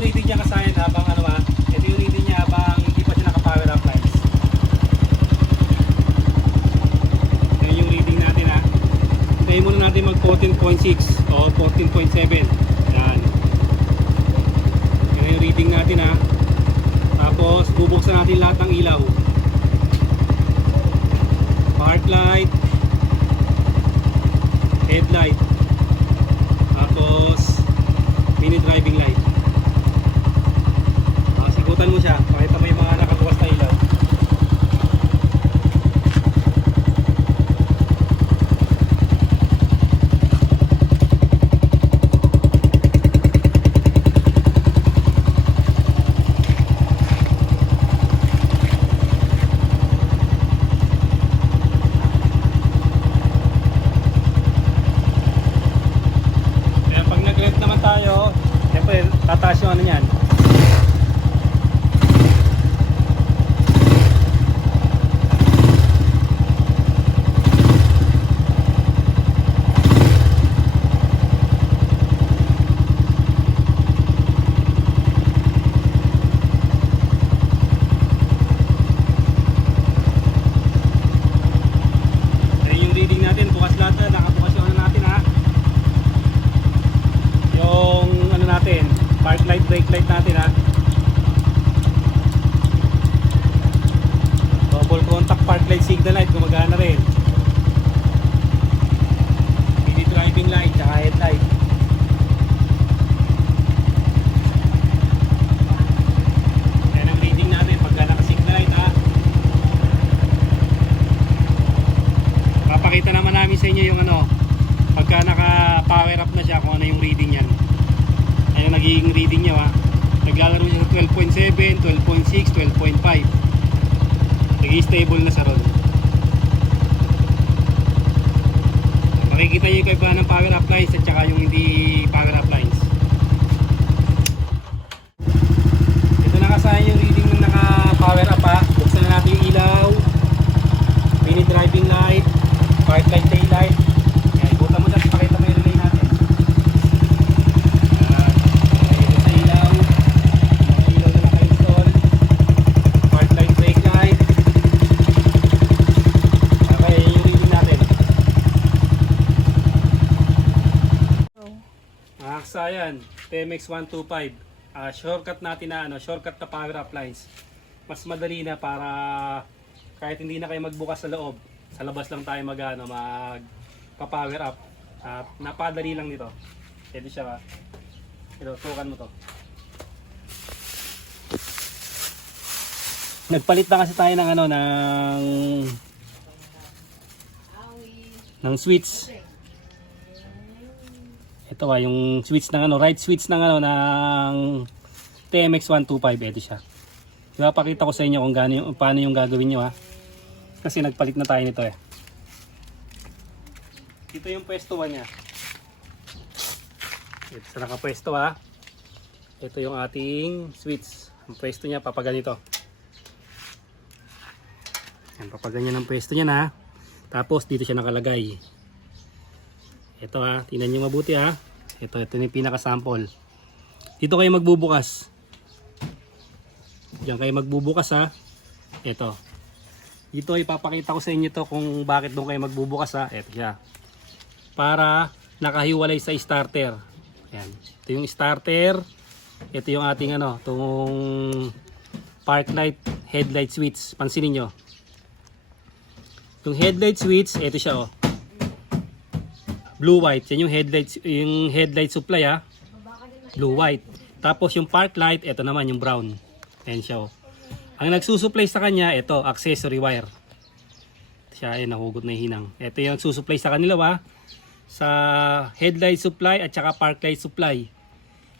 yung reading niya kasayan habang ano ba, ito yung reading niya habang hindi pa siya naka-power up lines. Yan yung reading natin ha. Hintayin muna natin mag 14.6 o 14.7. Yan. Yan yung reading natin ha. Tapos bubuksan natin lahat ng ilaw. Park light, headlight, tapos mini driving light. Sigutan mo siya, pakita mo yung mga nakabukas na ilaw. Tataas yung ano yan. Ayun yung reading natin. Bukas lahat na. Nakabukas yung ano natin ha. Yung ano natin. Park light, brake light natin ha. Double contact park light, signal light, gumagana rin. Mini driving light, tsaka headlight. Yan ang reading natin pagka naka-signal light ha. Papakita naman namin sa inyo yung ano, pagka naka-power up na siya kung ano yung reading yan. Ayan ang nagiging reading niya ha. Naglalaro siya sa 12.7, 12.6, 12.5. Nag-i-stable na sa ron. Makikita niyo yung kaibahan ng power up lines at saka yung hindi power up lines. Ito na kasayan yung reading ng naka-power up ha. Buksan na natin yung ilaw, mini driving light, park light, tail light. Ayan, ikutan mo dyan, pakita mo yung relay natin. Ayan, TMX 125. Shortcut natin na ano, shortcut na power up lines. Mas madali na para kahit hindi na kayo magbukas sa loob, sa labas lang tayo magpa-power up. At napadali lang nito. Pwede siya. Ito, tukan mo to. Nagpalit na kasi tayo ng ano ng switch. Ito yung switch ng ano, right switch ng ano ng TMX 125, ito siya. Ipapakita ko sa inyo kung paano yung gagawin niyo ha. Kasi nagpalit na tayo nito eh. Ito yung pwesto niya. Ito sa nakapwesto ha. Ito yung ating switch. Ang pwesto niya papaganito. Yan, papaganyan ang pwesto niya na. Tapos dito siya nakalagay. Ito ha, tingnan nyo mabuti ha. Ito yung pinaka-sample. Dito kayo magbubukas. Diyan kayo magbubukas ha. Ito. Dito ipapakita ko sa inyo to kung bakit doon kayo magbubukas ha. Ito siya. Para nakahiwalay sa starter. Ayan. Ito yung starter. Ito yung ating ano, itong park light, headlight switch. Pansinin nyo. Yung headlight switch, ito siya oh. Blue white, yan yung headlight supply ha. Blue white. Tapos yung park light, ito naman yung brown. Ayan siya oh. Ang nagsusupply sa kanya, ito accessory wire. Siya ay nahugot na yung hinang. Ito yung nagsusupply sa kanila ha. Sa headlight supply at saka park light supply.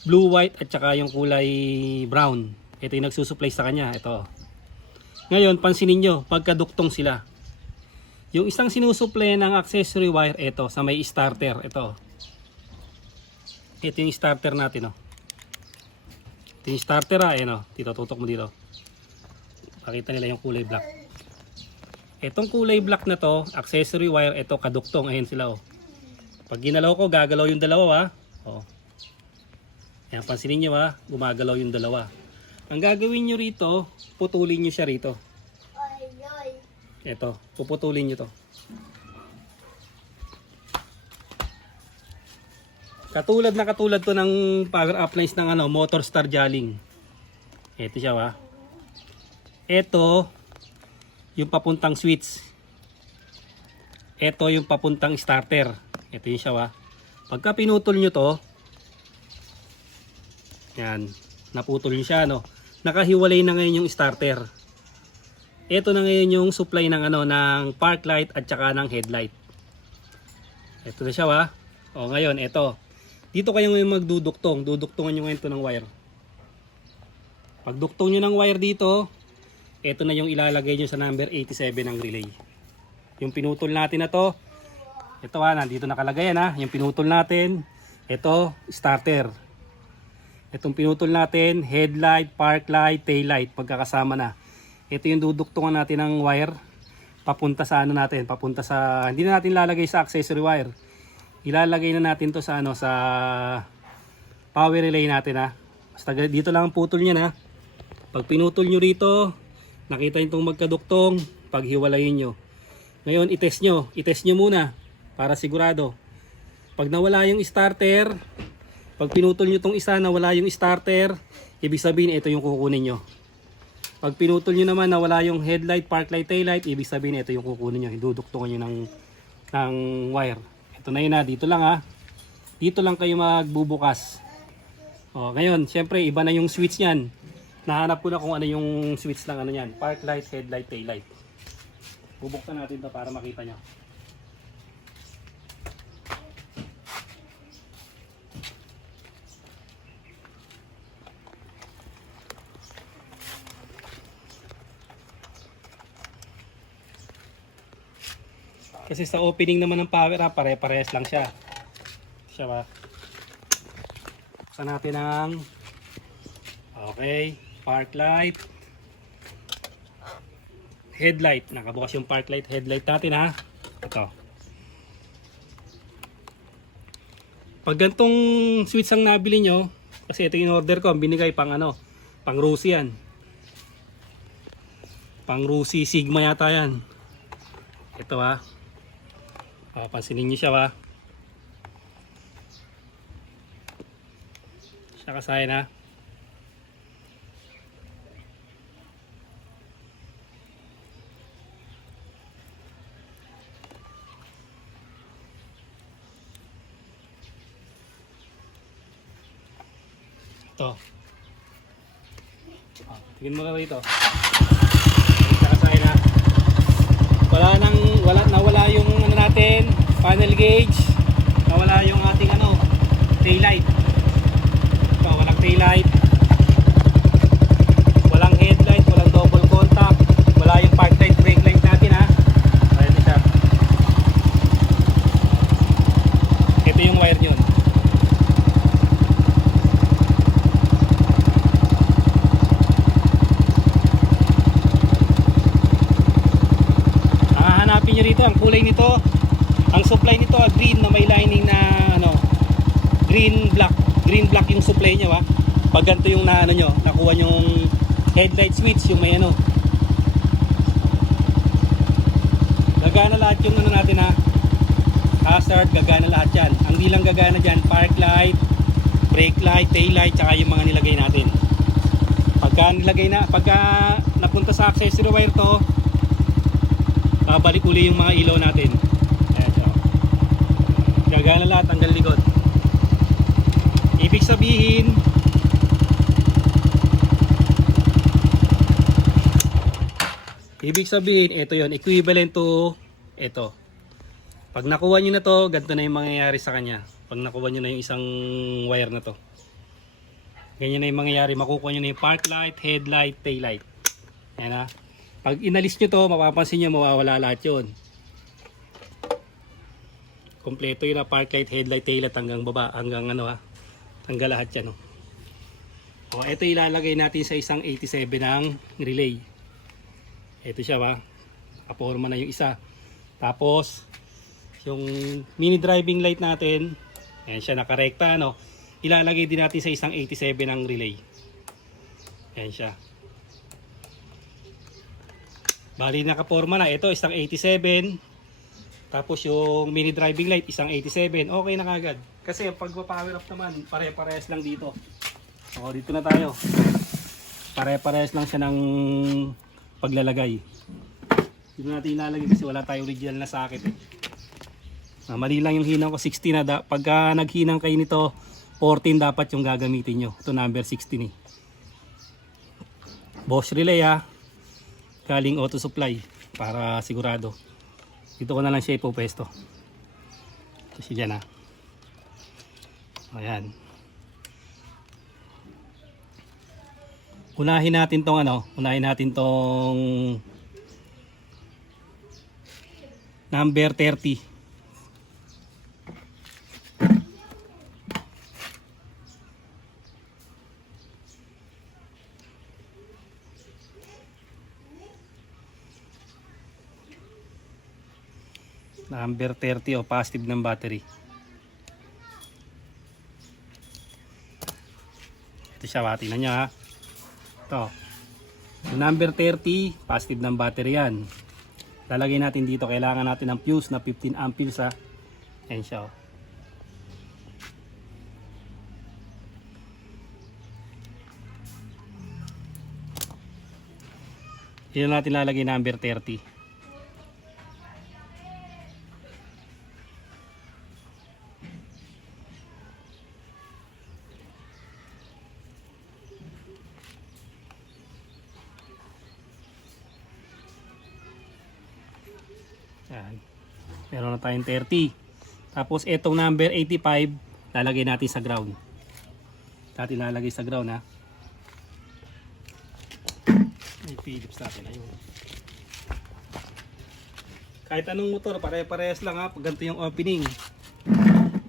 Blue white at saka yung kulay brown. Ito yung nagsusupply sa kanya, ito. Ngayon, pansinin nyo, pagkaduktong sila. Yung isang sinusupply ng accessory wire, ito, sa may starter, ito. Ito yung starter natin, oh. Ito yung starter, ayan, oh. Dito, tutok mo dito. Pakita nila yung kulay black. Itong kulay black na to, accessory wire, ito, kaduktong, ayan sila, oh. Pag ginalaw ko, gagalaw yung dalawa, oh. Ayan, pansinin nyo ha, gumagalaw yung dalawa. Ang gagawin nyo rito, putulin nyo siya rito. Ito, puputulin nyo to. Katulad to ng power uplines ng Motor Star Jaling. Ito siya ha. Ito, yung papuntang switch. Ito yung papuntang starter. Ito yung siya ha. Pagka pinutol nyo to, yan, naputol nyo siya nakahiwalay na ngayon yung starter. Ito na ngayon yung supply ng ng park light at saka ng headlight. Ito na siya ha. O ngayon, ito. Dito kayo ngayon magduduktong. Duduktungan nyo ngayon ito ng wire. Pag duktong nyo ng wire dito, ito na yung ilalagay nyo sa number 87 ng relay. Yung pinutol natin na to, ito ha, nandito nakalagay yan ha. Yung pinutol natin, ito, starter. Itong pinutol natin, headlight, park light, tail light, pagkakasama na. Ito yung duduktungan natin ng wire papunta sa natin, papunta sa, hindi na natin lalagay sa accessory wire. Ilalagay na natin to sa sa power relay natin ha. Basta dito lang ang putol niya na. Pag pinutol nyo rito, nakita nyo itong magkaduktong, paghiwalayin nyo. Ngayon, itest nyo muna para sigurado. Pag nawala yung starter, pag pinutol nyo itong isa, nawala yung starter, ibig sabihin ito yung kukunin nyo. Pag pinutol nyo naman, nawala yung headlight, park light, tail light, ibig sabihin ito yung kukunin nyo. Iduduktungan nyo ng wire. Ito na yun ha, dito lang ha. Dito lang kayo magbubukas. O, ngayon, syempre, iba na yung switch niyan. Nahanap ko na kung ano yung switch ng niyan. Park light, headlight, tail light. Bubuksan natin ito para makita nyo. Kasi sa opening naman ng power pare-parehas lang siya. Siya ba? Buksan natin ang park light, headlight. Nakabukas yung park light, headlight natin ha. Ito. Pag gantong switch ang nabili nyo, kasi ito yung order ko, binigay pang pang Rusi yan. Pang Rusi Sigma yata yan. Ito ha. Pansinin nyo siya ha. Siya kasayan ha. Ito. Tingin mo na rito. Siya kasayan ha. Nawala yung natin, panel gauge, nawala yung ating tail light. Ito, walang tail light, walang headlight, walang double contact, wala yung park light, brake light natin ha. Ayan siya. Ito yung wire nyo. Dito ang kulay nito, ang supply nito green na may lining na green black yung supply nyo ha. Pag ganito yung nyo, nakuha yung headlight switch, yung may gagana lahat yung natin ha. Hazard, gagana lahat yan. Ang di lang gagana dyan, park light, brake light, tail light, tsaka yung mga nilagay natin. Pagka napunta sa accessory wire to, babalik uli yung mga ilaw natin. Ayan siya. Gagana lahat hanggang likod. Ibig sabihin, ito yon, equivalent to ito. Pag nakuha nyo na to, ganito na yung mangyayari sa kanya. Pag nakuha nyo na yung isang wire na to, ganyan na yung mangyayari. Makukuha nyo na yung park light, headlight, tail light. Ayan ha. Pag inalis nyo to, mapapansin nyo mawawala lahat yun. Kompleto yun na park light, headlight, tail light hanggang baba, hanggang hanggang lahat yan. O, ito ilalagay natin sa isang 87 ng relay. Ito siya ba? Nakaporma na yung isa. Tapos, yung mini driving light natin, ayan siya nakarekta ilalagay din natin sa isang 87 ang relay. Ayan siya. Bali nakaporma na. Ito isang 87. Tapos yung mini driving light isang 87. Okay na kagad. Kasi pag power up naman, pare-parehas lang dito. O dito na tayo. Pare-parehas lang siya ng paglalagay. Dito natin ilalagay kasi wala tayong original na socket eh. Mali lang yung hinang ko 16 na. Pagka naghinang kayo nito 14 dapat yung gagamitin nyo. Ito number 16 eh. Bosch relay ha. Galing auto supply para sigurado. Dito ko na lang siya ipupesto. Kasi dyan ha. Ayan. Unahin natin tong number 30. Number 30 o positive ng battery. Ito siya, tingnan niya ha. Ito. Number 30, positive ng battery yan. Lalagay natin dito, kailangan natin ng fuse na 15 amperes ha. Ayan siya oh. Dito natin lalagay number 30. Yan. Meron na tayong 30. Tapos itong number 85, lalagay natin sa ground. Dati lalagay sa ground ha. May Philips natin. Ayun. Kahit anong motor, pare-parehas lang ha. Pag ganito yung opening.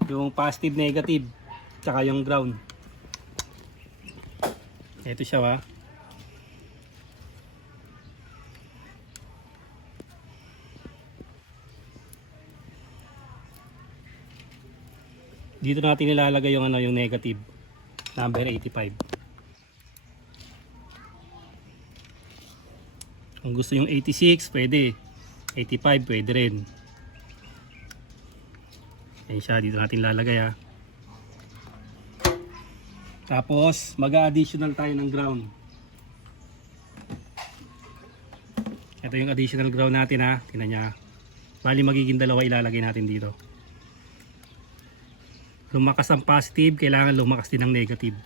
Yung positive, negative. Tsaka yung ground. Ito siya ha. Dito natin nilalagay yung yung negative, number 85. Kung gusto yung 86, pwede. 85, pwede rin. Ayan siya, dito natin lalagay ha. Tapos, mag-additional tayo ng ground. Ito yung additional ground natin ha. Tingnan niya. Bali magiging dalawa ilalagay natin dito. Lumakas ang positive, kailangan lumakas din ang negative.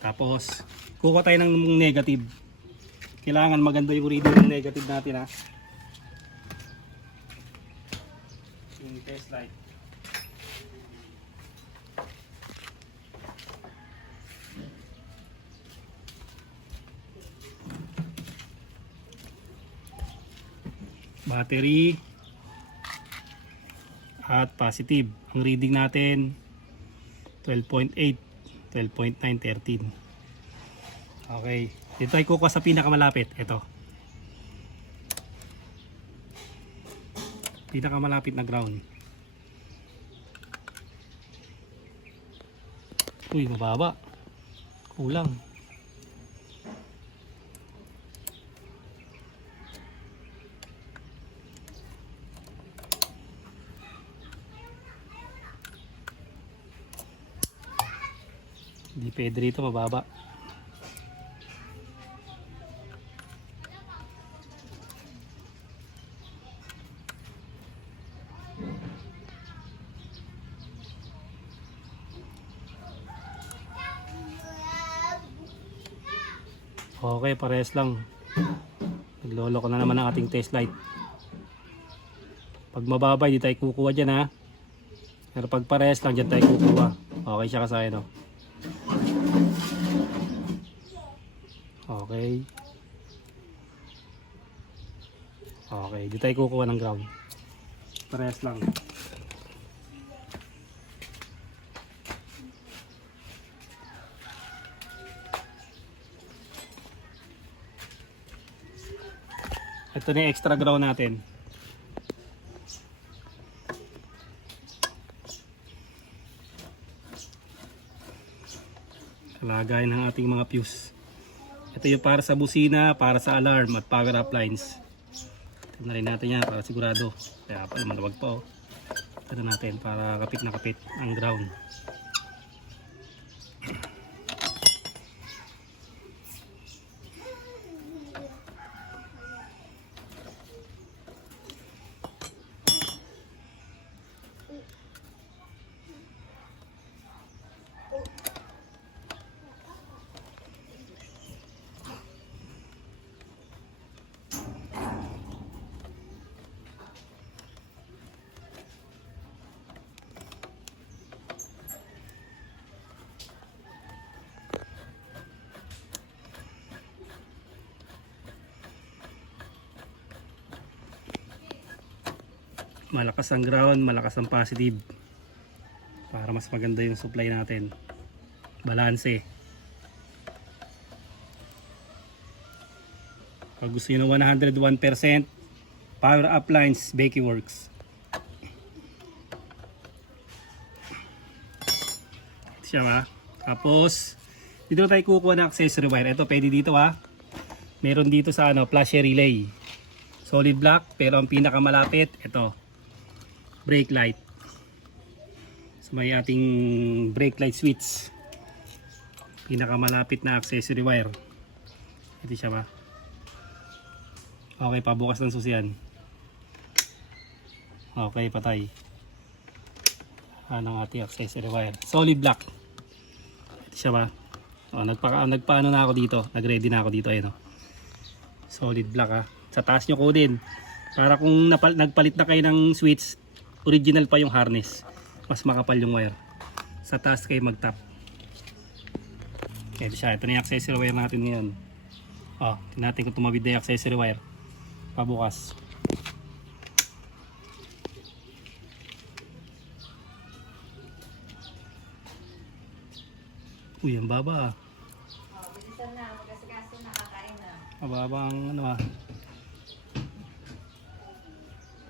Tapos, kuha tayo ng negative. Kailangan maganda yung reading ng negative natin ha. Yung test light. Battery at positive. Ang reading natin 12.8, 12.9, 13. Okay. Dito ay kukuha sa pinakamalapit. Ito. Pinakamalapit na ground. Uy, mababa. Kulang. Hindi pwede rito, mababa. Okay, parehas lang. Naglolo ko na naman ang ating test light. Pag mababa, di tayo kukuha dyan ha. Pero pag parehas lang, dyan tayo kukuha. Okay siya kasaya no. Okay. Okay, dito tayo kukuha ng ground. Parehas lang. Ito na yung extra ground natin. Kalagayan ng ating mga fuse. Ito yung para sa busina, para sa alarm at power up lines. Ito na rin natin yan para sigurado. Kaya pala malawag pa oh. Ito natin para kapit na kapit ang ground. Malakas ang ground, malakas ang positive para mas maganda yung supply natin. Balanse. Pag gusto nyo ng 101% power up lines, Becky Works. Siya ba? Tapos dito tayo kukuha ng accessory wire. Ito pwede dito meron dito sa flasher relay. Solid block, pero ang pinakamalapit ito. Brake light. So may ating brake light switch. Pinakamalapit na accessory wire. Ito siya ba? Okay, pabukas ng susian. Okay, patay. Anong ating accessory wire? Solid block. Ito siya ba? Nagpaano na ako dito. Nag-ready na ako dito. Ayun, solid block Sa taas nyo ko din. Para kung nagpalit na kayo ng switch, original pa yung harness, mas makapal yung wire. Sa taas kayo mag-tap. Ito siya, ito na yung accessory wire natin ngayon. Tingnan natin kung tumawid na yung accessory wire. Pabukas. Uy, ang baba Bilisan na, kasi nakakain na. Mababa ang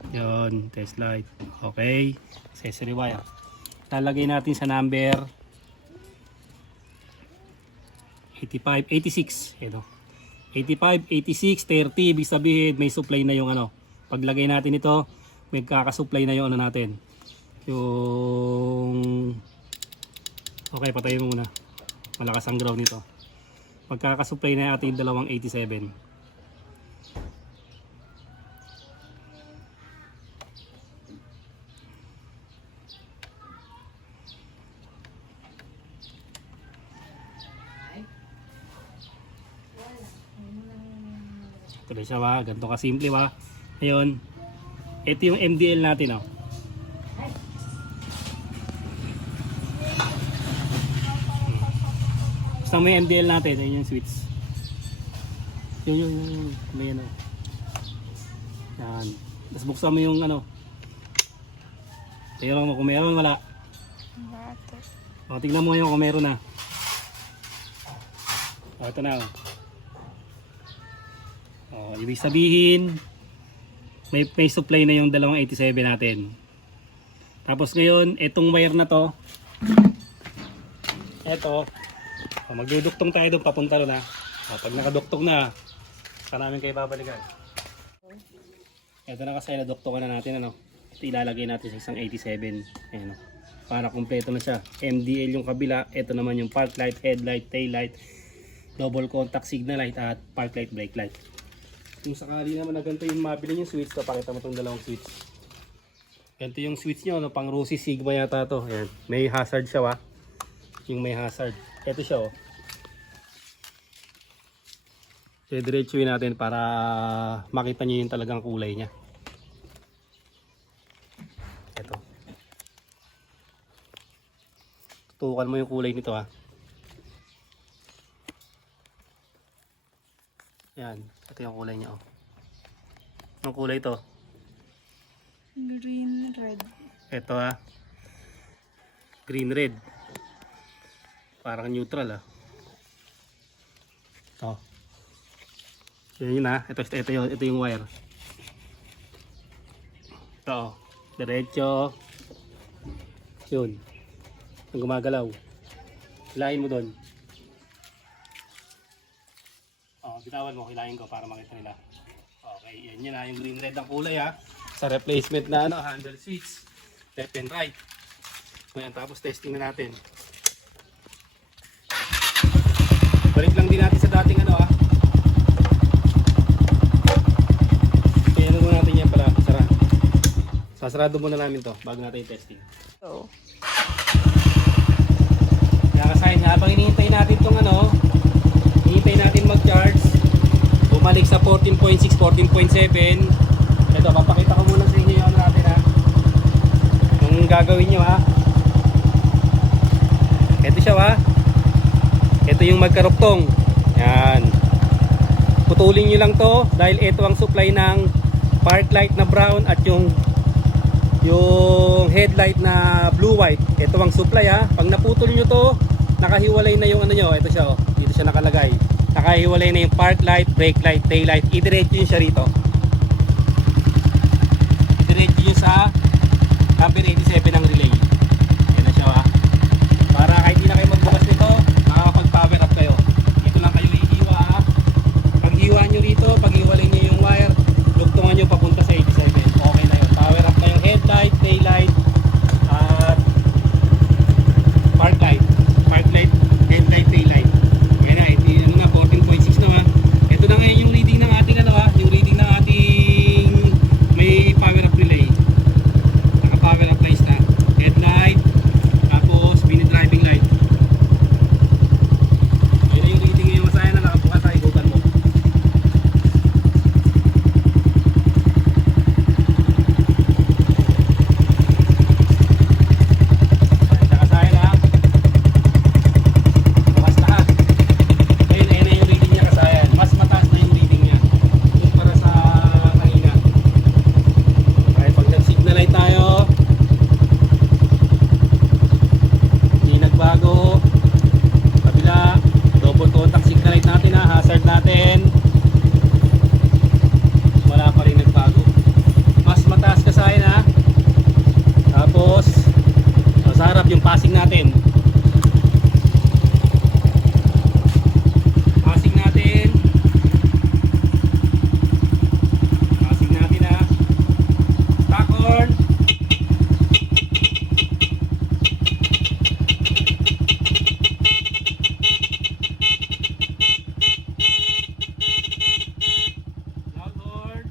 Yun, test light. Okay, accessory wire. Lalagay natin sa number 85, 86. Ito. 85, 86, 30. Ibig sabihin may supply na yung Paglagay natin ito, may kakasupply na yung natin. Yung... Okay, patayin mo muna. Malakas ang ground nito. Magkakasupply na ating dalawang 87. Ito na siya ganito kasimple Ngayon, ito yung MDL natin Basta mo yung MDL natin, yun yung switch. Yun. May Yan. Tapos buksan mo yung tingnan mo kung meron, wala. Tignan mo ngayon kung meron na. Ito na ibig sabihin may supply na yung dalawang 87 natin. Tapos ngayon itong wire na to, magduduktong tayo doon papunta doon pag nakaduktong na saan namin kayo babalikan. Ito na kasi naduktongan na natin ito ilalagay natin sa isang 87. Ayan, para kumpleto na siya. MDL yung kabila, ito naman yung park light, headlight, tail light, double contact signal light at park light, brake light. Kung sakali naman na ganito yung mabili yung switch, pakita mo itong dalawang switch. Ganito yung switch nyo, pang Rossi Sigma yata to. Ayan. May hazard siya yung may hazard. Ito siya diretsuin natin para makita nyo yung talagang kulay niya. Ito. Tutukan mo yung kulay nito Ayan, ito yung kulay niya Ang kulay ito. Green, red. Ito green red. Parang neutral Ito. Yun ito yung wire. Ito diretso. Yun. Ang gumagalaw. Hilahin mo doon. Bitawan mo, hilahin ko para makita nila. Okay, yan yung green red ang kulay sa replacement na handle switch. Left and right. Ngayon, tapos testing na natin. Balik lang din natin sa dating Kaya muna natin yan pala. Sasarado muna namin to bago natin yung testing. So, Kaya kasayin, habang hinihintay natin itong hinihintay natin mag-charge, bumalik sa 14.6, 14.7. Ito, papakita ko muna sa inyo yung natin Yung gagawin nyo Ito siya Ito yung magkaruktong. Yan. Putulin nyo lang to dahil ito ang supply ng park light na brown at yung headlight na blue white. Ito ang supply Pag naputol nyo to, nakahiwalay na yung nyo. Ito siya dito siya nakalagay. Nakahiwalay na yung park light, brake light, tail light. Idiretso yun siya rito. Idiretso yun sa number 87 ng relay. Yan na siya Para kahit di na kayo magbukas nito, makakapag-power up kayo. Dito lang kayo ihiwa Pag hiwa nyo rito, pag hiwalay nyo yung wire, lugtungan nyo papunta sa 87. Okay na yun. Power up na yung headlight, tail light, at park light. Park light, headlight, tail light. Okay na, ito yung 14.6 na Ito na ngayon yung reading ng ating yung reading ng ating may power up relay. Naka-power up place na. Headlight, tapos mini driving light. Ayun na yung reading ngayon. Masaya na nakabukas sa ikutan mo. Nakasaya na. Bukas na Ayun na yung reading niya kasayan. Mas mataas na yung reading niya kumpara sa kanina. Okay, pag nag-signal light tayo, hindi nagbago. Kabila, double contact signal light natin hazard natin. Wala pa rin nagbago. Mas mataas kasayan Tapos, sa harap yung passing natin. Passing natin. Stock horn. Loud horn.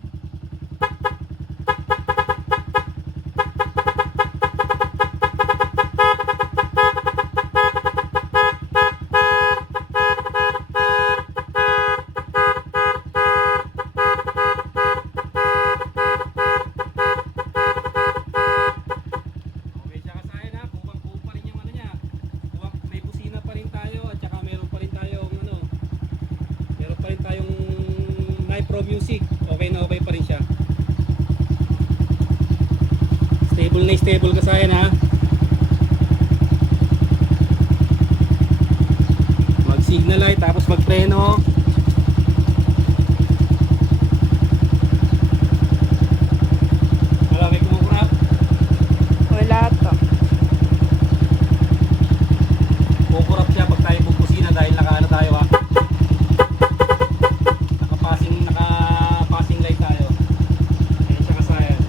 Okay siya kasayan buwang-buo pa rin yung niya. May busina pa rin tayo at saka meron pa rin tayong meron pa rin tayong Nitro Music. Okay na okay pa rin siya. Stable na stable kasayan Mag signal light tapos mag preno. Wala may kumukurap. wala to. Kukurap siya pag tayo bubusina dahil nakaano tayo naka-passing light tayo. Ayan siya kasayan.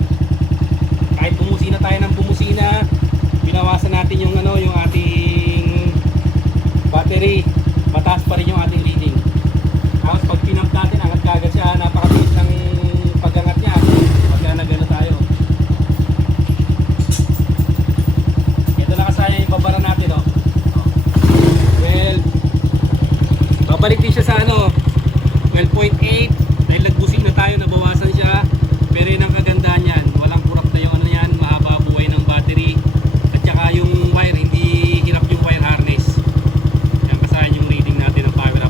Kahit bumusina tayo ng bumusina, binawasan natin yung yung ating battery. Mataas pa rin yung ating reading. Tapos pag pinamp natin, angat kagad siya. Napakabilis ng pag-angat niya. Pagka nagano tayo. Ito na kasayan yung babara natin Well, babalik din siya sa 12.8 dahil nagbusin na tayo, nabawasan siya. Pero yun ang kagandahan yan, walang kurap na yung yan, mahaba buhay ng battery at saka yung wire, hindi hirap yung wire harness. Yan kasayan yung reading natin ng power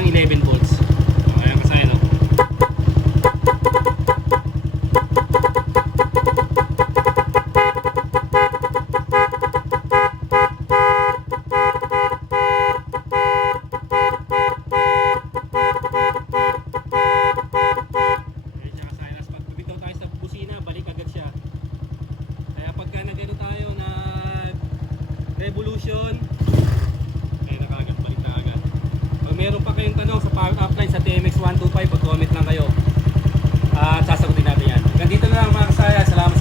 ng 11 volts. So, ayan kasaya, no? Ayan siya kasaya. Tapos pag bumitaw tayo sa busina, balik agad siya. Kaya pagka nagano tayo na revolution, ay nakagad, balik na agad. Pag meron pa kayong tanong sa power upline sa TMX 125, mag-comment lang kayo at sasagutin natin yan. Hanggang dito na lang mga kasaya. Salamat